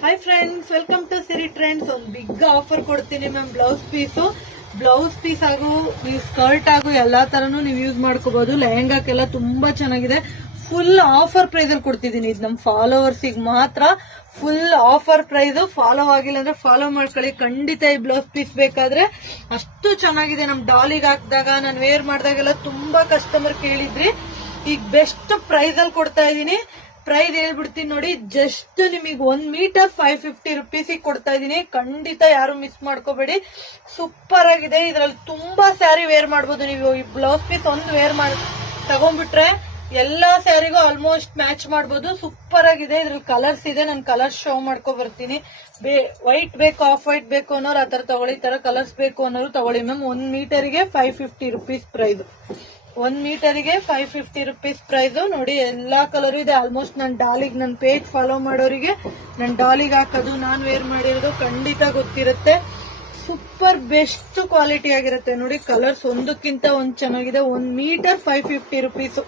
Hi friends, welcome to Siri trends. ಒಂದು big offer ಕೊಡ್ತೀನಿ ma'am. Blouse piece ಹಾಗೂ ಈ ಸ್ಕರ್ಟ್ ಹಾಗೂ ಎಲ್ಲಾ ತರನು ನೀವು ಯೂಸ್ ಮಾಡ್ಕೋಬಹುದು. ಲೆಹಂಗಾಕ್ಕೆಲ್ಲ ತುಂಬಾ ಚೆನ್ನಾಗಿದೆ. ಫುಲ್ ಆಫರ್ ಪ್ರೈಸ್ ಅಲ್ಲಿ ಕೊಡ್ತಿದ್ದೀನಿ. ಇದು ನಮ್ಮ ಫಾಲೋವರ್ಸ್ ಮಾತ್ರ ಫುಲ್ ಆಫರ್ ಪ್ರೈಸ್. ಫಾಲೋ ಆಗಿಲ್ಲ ಅಂದ್ರೆ ಫಾಲೋ ಮಾಡ್ಕೊಳ್ಳಿ. ಖಂಡಿತ ಈ ಬ್ಲೌಸ್ ಪೀಸ್ ಬೇಕಾದ್ರೆ ಅಷ್ಟು ಚೆನ್ನಾಗಿದೆ. ನಮ್ ಡಾಲಿಗೆ ಹಾಕಿದಾಗ ನಾನು ವೇರ್ ಮಾಡಿದಾಗೆಲ್ಲ ತುಂಬಾ ಕಸ್ಟಮರ್ ಕೇಳಿದ್ರಿ. ಈಗ ಬೆಸ್ಟ್ ಪ್ರೈಸ್ ಅಲ್ಲಿ ಕೊಡ್ತಾ ಇದೀನಿ. ಪ್ರೈಸ್ ಹೇಳ್ಬಿಡ್ತೀನಿ ನೋಡಿ. ಜಸ್ಟ್ ನಿಮಗೆ 1 ಮೀಟರ್ 550 ರುಪೀಸ್ ಕೊಡ್ತಾ ಇದೀನಿ. ಖಂಡಿತ ಯಾರು ಮಿಸ್ ಮಾಡ್ಕೋಬೇಡಿ. ಸೂಪರ್ ಆಗಿದೆ. ಇದ್ರಲ್ಲಿ ತುಂಬಾ ಸ್ಯಾರಿ ವೇರ್ ಮಾಡ್ಬೋದು. ನೀವು ಈ ಬ್ಲೌಸ್ ಪೀಸ್ ಒಂದು ವೇರ್ ಮಾಡಿ ತಗೊಂಡ್ಬಿಟ್ರೆ ಎಲ್ಲಾ ಸ್ಯಾರಿಗೂ ಆಲ್ಮೋಸ್ಟ್ ಮ್ಯಾಚ್ ಮಾಡ್ಬೋದು. ಸೂಪರ್ ಆಗಿದೆ. ಇದ್ರಲ್ಲಿ ಕಲರ್ಸ್ ಇದೆ. ನಾನು ಕಲರ್ಸ್ ಶೋ ಮಾಡ್ಕೊ ಬರ್ತೀನಿ. ವೈಟ್ ಬೇಕು, ಆಫ್ ವೈಟ್ ಬೇಕು ಅನ್ನೋರು ಆತರ ತಗೊಳ್ಳಿ. ತರ ಕಲರ್ಸ್ ಬೇಕು ಅನ್ನೋರು ತಗೊಳ್ಳಿ ಮ್ಯಾಮ್. 1 ಮೀಟರ್ಗೆ 550 ರುಪೀಸ್ ಪ್ರೈಸ್. 1 ಮೀಟರ್ಗೆ 550 ರುಪೀಸ್ ಪ್ರೈಸ್. ನೋಡಿ ಎಲ್ಲಾ ಕಲರ್ ಇದೆ. ಆಲ್ಮೋಸ್ಟ್ ನನ್ನ ಡಾಲಿಗೆ, ನನ್ನ ಪೇಜ್ ಫಾಲೋ ಮಾಡೋರಿಗೆ ನನ್ನ ಡಾಲಿಗೆ ಹಾಕೋದು, ನಾನು ವೇರ್ ಮಾಡಿರೋದು ಖಂಡಿತ ಗೊತ್ತಿರುತ್ತೆ. ಸೂಪರ್ ಬೆಸ್ಟ್ ಕ್ವಾಲಿಟಿ ಆಗಿರುತ್ತೆ. ನೋಡಿ ಕಲರ್ಸ್ ಒಂದಕ್ಕಿಂತ ಒಂದ್ ಚೆನ್ನಾಗಿದೆ. 1 ಮೀಟರ್ 550 ರುಪೀಸ್.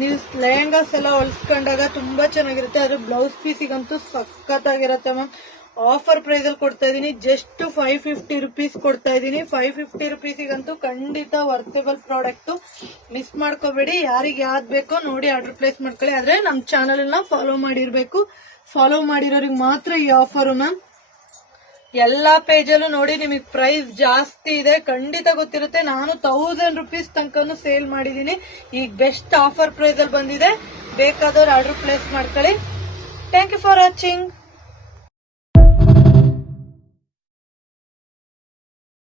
ನೀವು ಲೆಹಂಗಾಸ್ ಎಲ್ಲ ಹೊಲ್ಸ್ಕೊಂಡಾಗ ತುಂಬಾ ಚೆನ್ನಾಗಿರುತ್ತೆ. ಅದ್ರ ಬ್ಲೌಸ್ ಪೀಸಿಗಂತೂ ಸಖತ್ತಾಗಿರುತ್ತೆ ಮ್ಯಾಮ್. ಆಫರ್ ಪ್ರೈಸ್ ಅಲ್ಲಿ ಕೊಡ್ತಾ ಇದೀನಿ. ಜಸ್ಟ್ 550 ರುಪೀಸ್ ಕೊಡ್ತಾ ಇದೀನಿ. 550 ರುಪೀಸಿಗಂತೂ ಖಂಡಿತ ವರ್ತೇಬಲ್ ಪ್ರಾಡಕ್ಟ್. ಮಿಸ್ ಮಾಡ್ಕೋಬೇಡಿ. ಯಾರಿಗೆ ಯಾವ್ದು ಬೇಕೋ ನೋಡಿ ಆರ್ಡರ್ ಪ್ಲೇಸ್ ಮಾಡ್ಕೊಳ್ಳಿ. ಆದ್ರೆ ನಮ್ ಚಾನಲ್ ನ ಫಾಲೋ ಮಾಡಿರ್ಬೇಕು. ಫಾಲೋ ಮಾಡಿರೋರಿಗೆ ಮಾತ್ರ ಈ ಆಫರ್ ಮ್ಯಾಮ್. ಎಲ್ಲಾ ಪೇಜಲ್ಲೂ ನೋಡಿ ನಿಮಗೆ ಪ್ರೈಸ್ ಜಾಸ್ತಿ ಇದೆ. ಖಂಡಿತ ಗೊತ್ತಿರುತ್ತೆ. ನಾನು 1000 ರುಪೀಸ್ ತನಕನು ಸೇಲ್ ಮಾಡಿದೀನಿ. ಈಗ ಬೆಸ್ಟ್ ಆಫರ್ ಪ್ರೈಸ್ ಅಲ್ಲಿ ಬಂದಿದೆ. ಬೇಕಾದವ್ರು ಆರ್ಡರ್ ಪ್ಲೇಸ್ ಮಾಡ್ಕೊಳ್ಳಿ. Thank you for watching.